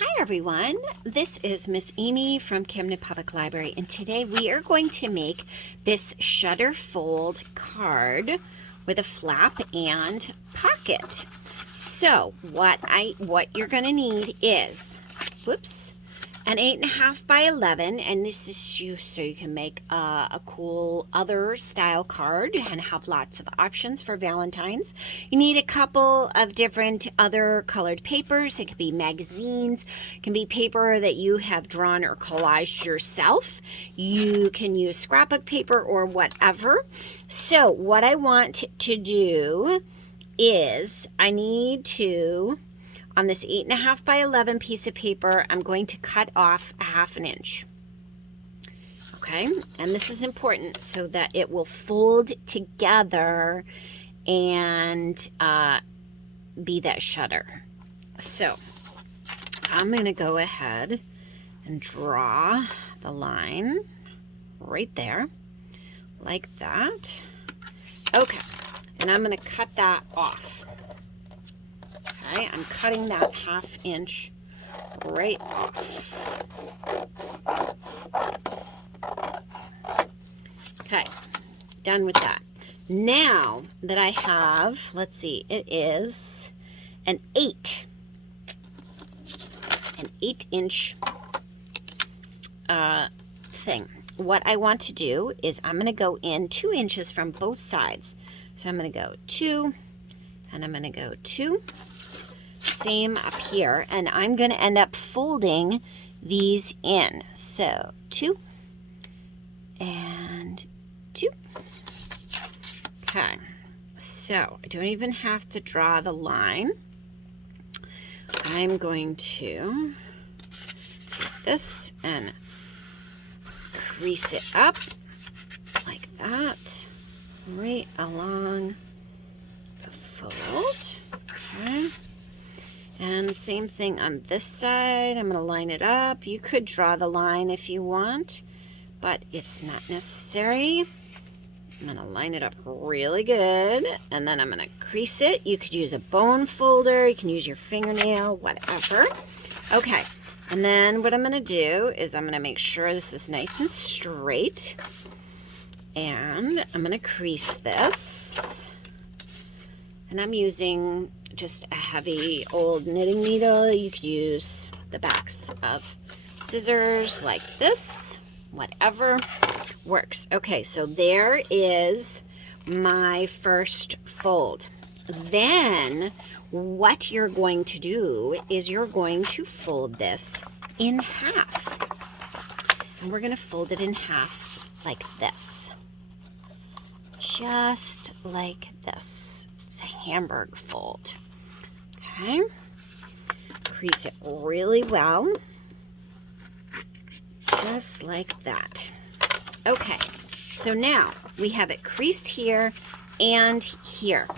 Hi everyone, this is Miss Amy from Camden Public Library, and today we are going to make this shutter fold card with a flap and pocket. So what you're going to need is, an 8.5 by 11, and this is so you can make a cool other style card and have lots of options for Valentine's. You need a couple of different other colored papers. It could be magazines, it can be paper that you have drawn or collaged yourself. You can use scrapbook paper or whatever. So what I want to do is I need to, on this 8.5 by 11 piece of paper, I'm going to cut off a 1/2 inch. Okay, and this is important so that it will fold together and be that shutter. So I'm going to go ahead and draw the line right there, like that. Okay, and I'm going to cut that off. Okay, I'm cutting that 1/2 inch right off. Okay, done with that. Now that I have, let's see, it is an 8-inch thing. What I want to do is I'm going to go in 2 inches from both sides. So I'm going to go 2, and I'm going to go 2. Same up here, and I'm going to end up folding these in. So 2 and 2. Okay, so I don't even have to draw the line. I'm going to take this and crease it up like that, right along the fold. Okay. And same thing on this side. I'm going to line it up. You could draw the line if you want, but it's not necessary. I'm going to line it up really good, and then I'm going to crease it. You could use a bone folder. You can use your fingernail, whatever. Okay, and then what I'm going to do is I'm going to make sure this is nice and straight, and I'm going to crease this. And I'm using just a heavy old knitting needle. You could use the backs of scissors like this, whatever works. Okay, so there is my first fold. Then what you're going to do is you're going to fold this in half. And we're going to fold it in half like this. Just like this. It's a hamburger fold. Okay, crease it really well, just like that. Okay, so now we have it creased here and here.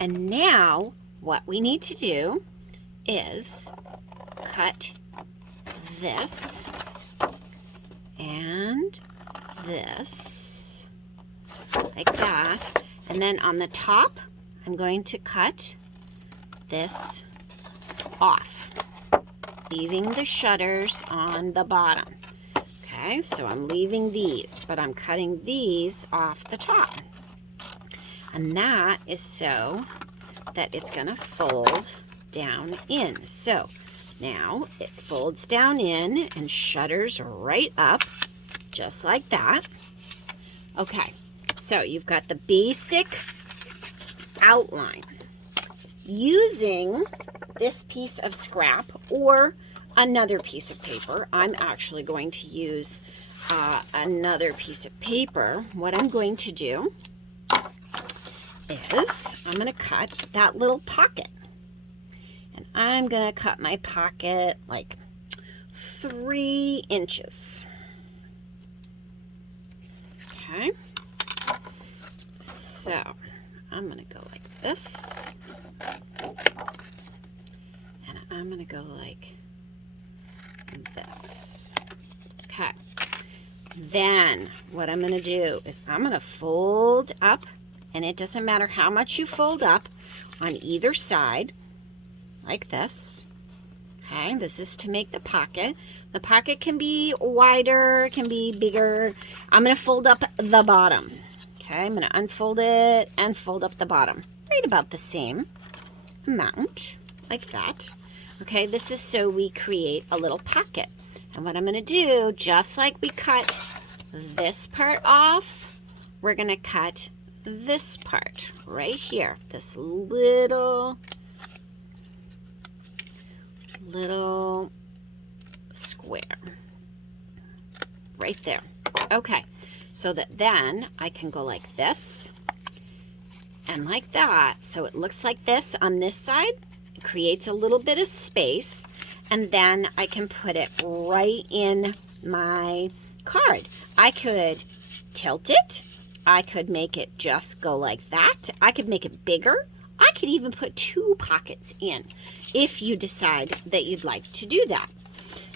And now what we need to do is cut this and this, like that. And then on the top, I'm going to cut this off, leaving the shutters on the bottom. Okay, so I'm leaving these, but I'm cutting these off the top. And that is so that it's going to fold down in. So now it folds down in and shutters right up, just like that. Okay, so you've got the basic outline. Using this piece of scrap or another piece of paper, I'm actually going to use another piece of paper. What I'm going to do is I'm going to cut that little pocket. And I'm going to cut my pocket like 3 inches. Okay. So I'm going to go like this. And I'm going to go like this. Okay. Then what I'm going to do is I'm going to fold up, and it doesn't matter how much you fold up on either side, like this. Okay, this is to make the pocket. The pocket can be wider, can be bigger. I'm going to fold up the bottom. Okay, I'm going to unfold it and fold up the bottom. Right about the same amount, like that. Okay, this is so we create a little pocket. And what I'm going to do, just like we cut this part off, we're going to cut this part right here. This little square right there. Okay, so that then I can go like this and like that. So it looks like this on this side. It creates a little bit of space, and then I can put it right in my card. I could tilt it. I could make it just go like that. I could make it bigger. I could even put 2 pockets in if you decide that you'd like to do that.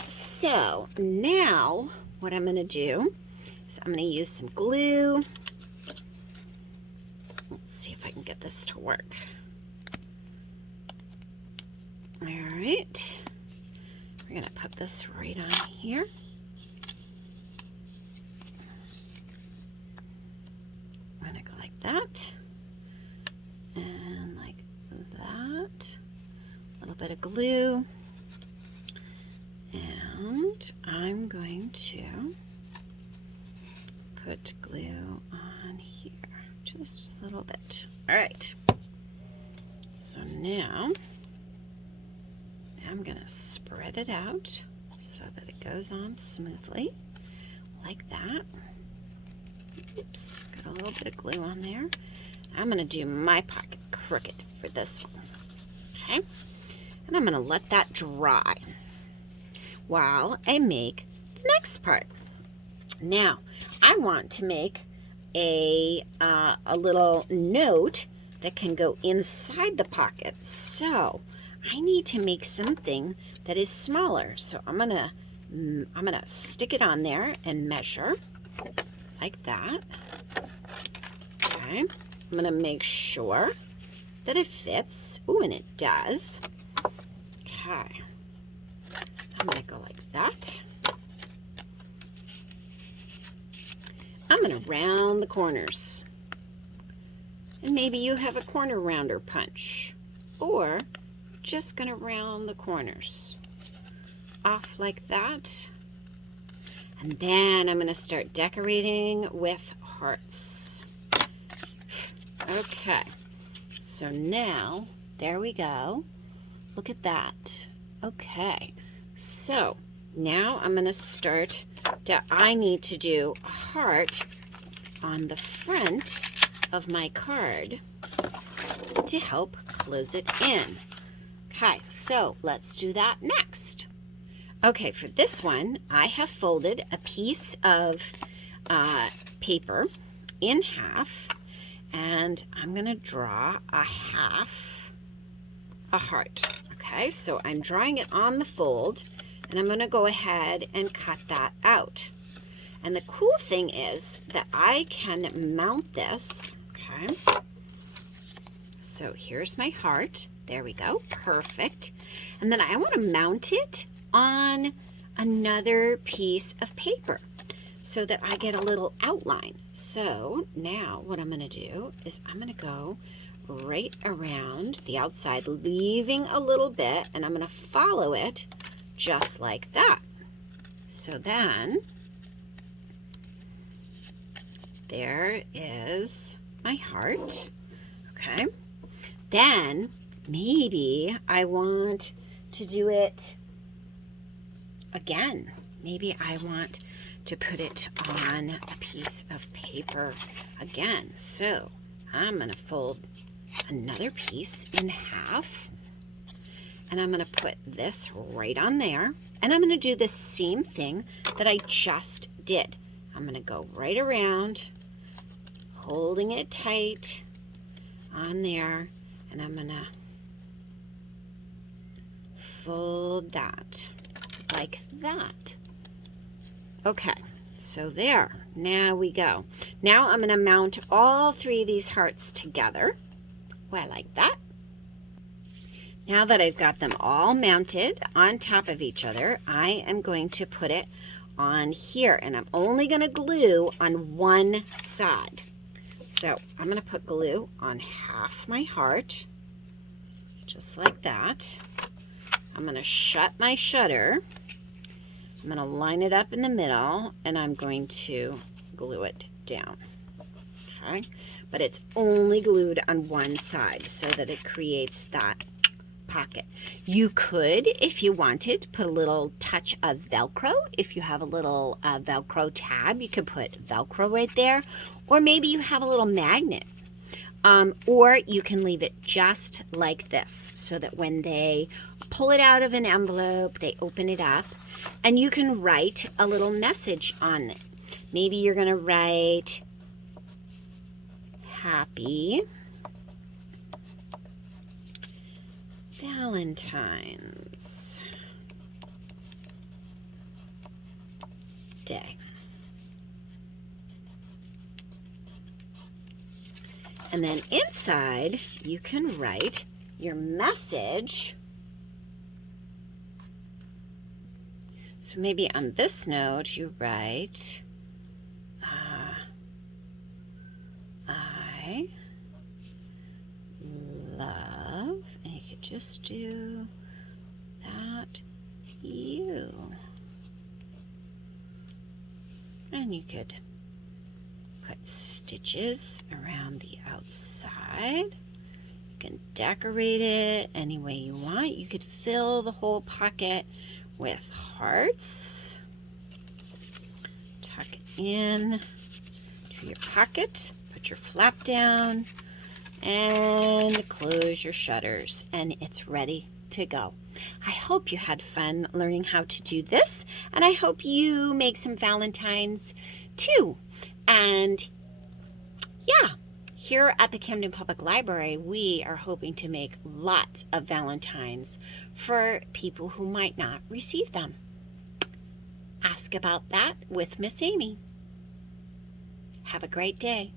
So now what I'm going to do is I'm going to use some glue. Let's see if I can get this to work. All right. We're going to put this right on here. I'm going to go like that. And like that. A little bit of glue. And I'm going to put glue on here. Just a little bit. All right. So now I'm going to spread it out so that it goes on smoothly, like that. Oops, got a little bit of glue on there. I'm going to do my pocket crooked for this one. Okay? And I'm going to let that dry while I make the next part. Now, I want to make a little note that can go inside the pocket. So I need to make something that is smaller. So I'm gonna stick it on there and measure like that. Okay. I'm gonna make sure that it fits. Ooh, and it does. Okay. I'm gonna go like that. I'm gonna round the corners. And maybe you have a corner rounder punch, or just gonna round the corners off like that. And then I'm gonna start decorating with hearts. Okay, so now there we go. Look at that. Okay, so now I'm gonna start. I need to do a heart on the front of my card to help close it in. Okay, so let's do that next. Okay, for this one, I have folded a piece of paper in half, and I'm gonna draw a heart. Okay, so I'm drawing it on the fold, and I'm gonna go ahead and cut that out. And the cool thing is that I can mount this, okay? So here's my heart. There we go, perfect. And then I want to mount it on another piece of paper so that I get a little outline. So now what I'm going to do is I'm going to go right around the outside, leaving a little bit, and I'm going to follow it just like that. So then there is my heart. Okay. Then maybe I want to do it again. Maybe I want to put it on a piece of paper again. So I'm going to fold another piece in half, and I'm going to put this right on there, and I'm going to do the same thing that I just did. I'm going to go right around, holding it tight on there, and I'm going to fold that like that. Okay, so there. Now we go. Now I'm going to mount all 3 of these hearts together. Well, like that. Now that I've got them all mounted on top of each other, I am going to put it on here, and I'm only going to glue on one side. So I'm going to put glue on half my heart, just like that. I'm going to shut my shutter. I'm going to line it up in the middle, and I'm going to glue it down. Okay, but it's only glued on one side so that it creates that pocket. You could, if you wanted, put a little touch of Velcro. If you have a little Velcro tab, you could put Velcro right there, or maybe you have a little magnet. Or you can leave it just like this so that when they pull it out of an envelope, they open it up, and you can write a little message on it. Maybe you're going to write Happy Valentine's Day. And then inside, you can write your message. So maybe on this note, you write, I love, and you could just do that, you. And you could put stitches around the outside. You can decorate it any way you want. You could fill the whole pocket with hearts. Tuck it in to your pocket. Put your flap down and close your shutters, and it's ready to go. I hope you had fun learning how to do this, and I hope you make some Valentines too. And yeah, here at the Camden Public Library, we are hoping to make lots of Valentines for people who might not receive them. Ask about that with Miss Amy. Have a great day.